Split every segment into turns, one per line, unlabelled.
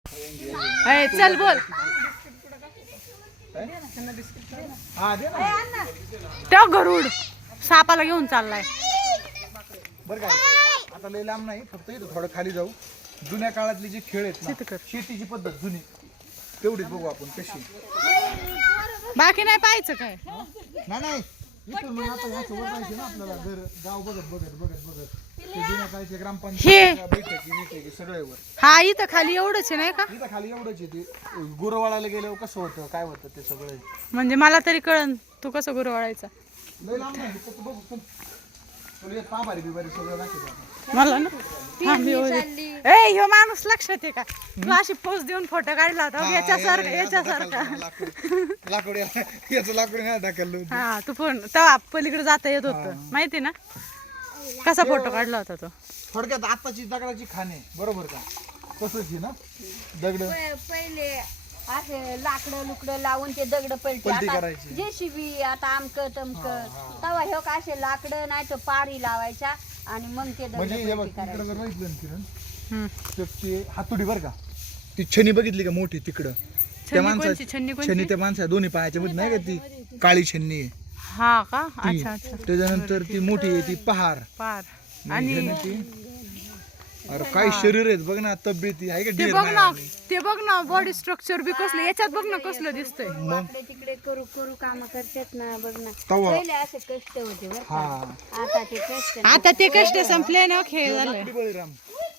चल बोल. त्या गरुड सापाला घेऊन चाललाय.
बरं काय आता लय लांब नाही, फक्त इथं थोडं खाली जाऊ. जुन्या काळातले जे खेळ आहेत ना, शेतीची पद्धत जुनी तेवढीच बघू आपण कशी.
बाकी नाही पाहायचं काय.
नाही इथून मग आता ह्या सोबत जायचे ना आपल्याला, घर गाव बघत बघत बघत बघत ते जुन्या काळचे ग्रामपंचायत बैठकी सगळे वर.
हा इथं खाली एवढंच आहे नाही का.
इथं खाली एवढंच आहे. ते गुरवाळाला गेल्यावर कसं होतं काय होतं ते सगळं.
म्हणजे मला तरी कळन तू कसं गुरु वाढायचा.
लय लांब नाही फक्त बघू. तुला पाभारी बिभारी सगळं दाखवतो
मला ना. ए ह्यो माणूस लक्षात आहे का. तू अशी पोज देऊन फोटो काढला होता याच्यासारखा याच्यासारखा.
लाकूड याचं लाकूड नाही टाकलं.
हा तू पण तेव्हा पलीकडे जाता येत होत माहिती ना. कसा फोटो काढला होता तो.
थोडक्यात आताची दगडाची खाणे बरोबर का, तसंच ना दगड
पहिले असे लाकडं लुकडं लावून ते दगड पलटी
करायची.
जेसीबी आता आमक तमक तेव्हा हे का असे लाकडं नाही तर पारी लावायच्या आणि मग ते
म्हणजे हे बघ
दगड
तिकडं जर बघितलं ना किरण, ते हातोडी बर का, ती छनी बघितली का मोठी तिकडं त्या माणसाची छनी, त्या माणसा दोन्ही पायाच्या मध्ये नाही का ती काळी छन्नी आहे.
हा का. अच्छा अच्छा.
त्याच्यानंतर ती मोठी आहे ती पहार.
आणि
अरे काय शरीर आहेत बघ ना, तब्येती आहे का.
ते बघ ना, ते बघ ना बॉडी स्ट्रक्चर बी कसलं याच्यात बघ ना कसलं दिसतंय.
वाकडे तिकडे करू करू काम करतात ना बघ ना.
तवा
पहिले असे कष्ट होते बरं का. आता ते कष्ट
आता ते कष्ट संपले ना, खेळ झाले.
बळीराम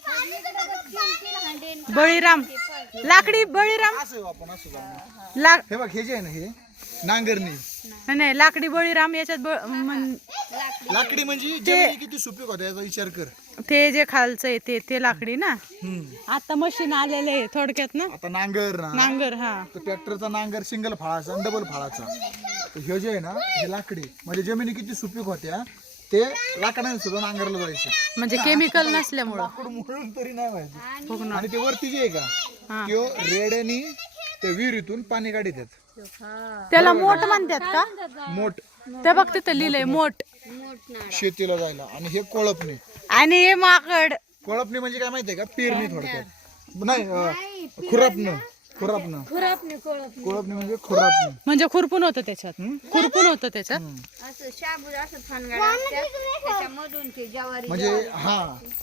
बळीराम लाकडी बळीराम.
असं आपण असं जाऊ. हे बघ हे जे आहे ना, हे नांगरणी
नाही लाकडी बळीराम याच्यात
लाकडी म्हणजे जमिनी किती सुपीक होत्या याचा विचार कर.
ते जे खालचं आहे ते लाकडी ना. आता मशीन आलेले आहे थोडक्यात ना.
आता नांगर ना,
नांगर. हा
तर ट्रॅक्टरचा नांगर सिंगल फाळाचा आणि डबल फाळाचा. तर हे जे आहे ना, हे लाकडी म्हणजे जमिनी किती सुपीक होत्या ते लाकडाने सुद्धा नांगरलं जायचं.
म्हणजे केमिकल नसल्यामुळं
लाकूड मुळून तरी नाही व्हायचं. आणि ते वरती जे आहे का, ते रेड्यानी ते विहिरीतून पाणी काढतात.
त्याला मोठ म्हणतात का.
मोठ
ते बघ तिथं लिहिलंय मोठ.
शेतीला जायला. आणि हे कोळपणे.
आणि हे माकड.
कोळपणे म्हणजे काय माहितीये का, पेरणी थोडक्यात. नाही खुरपणं. कोळपणे म्हणजे खुरपणं.
म्हणजे खुरपून होतं त्याच्यात. खुरपून होतं त्याच्यात.
असं शाबूत असं फनगाड असतात त्याच्यामधून ते ज्वारी
म्हणजे हा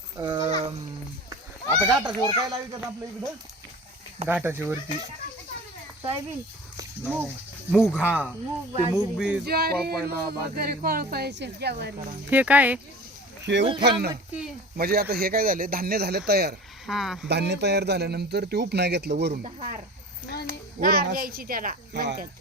आता घाटाच्या वर काय लावतात आपल्या इकडं, घाटाच्या वरती
सोयाबीन
मूग. हा ते मूग बी वापरायला बाजरी.
हे काय आहे?
हे उफाणं म्हणजे आता हे काय झाले, धान्य झाले तयार. धान्य तयार झाल्यानंतर ते उपना घेतलं वरून.
द्यायची त्याला म्हणतात.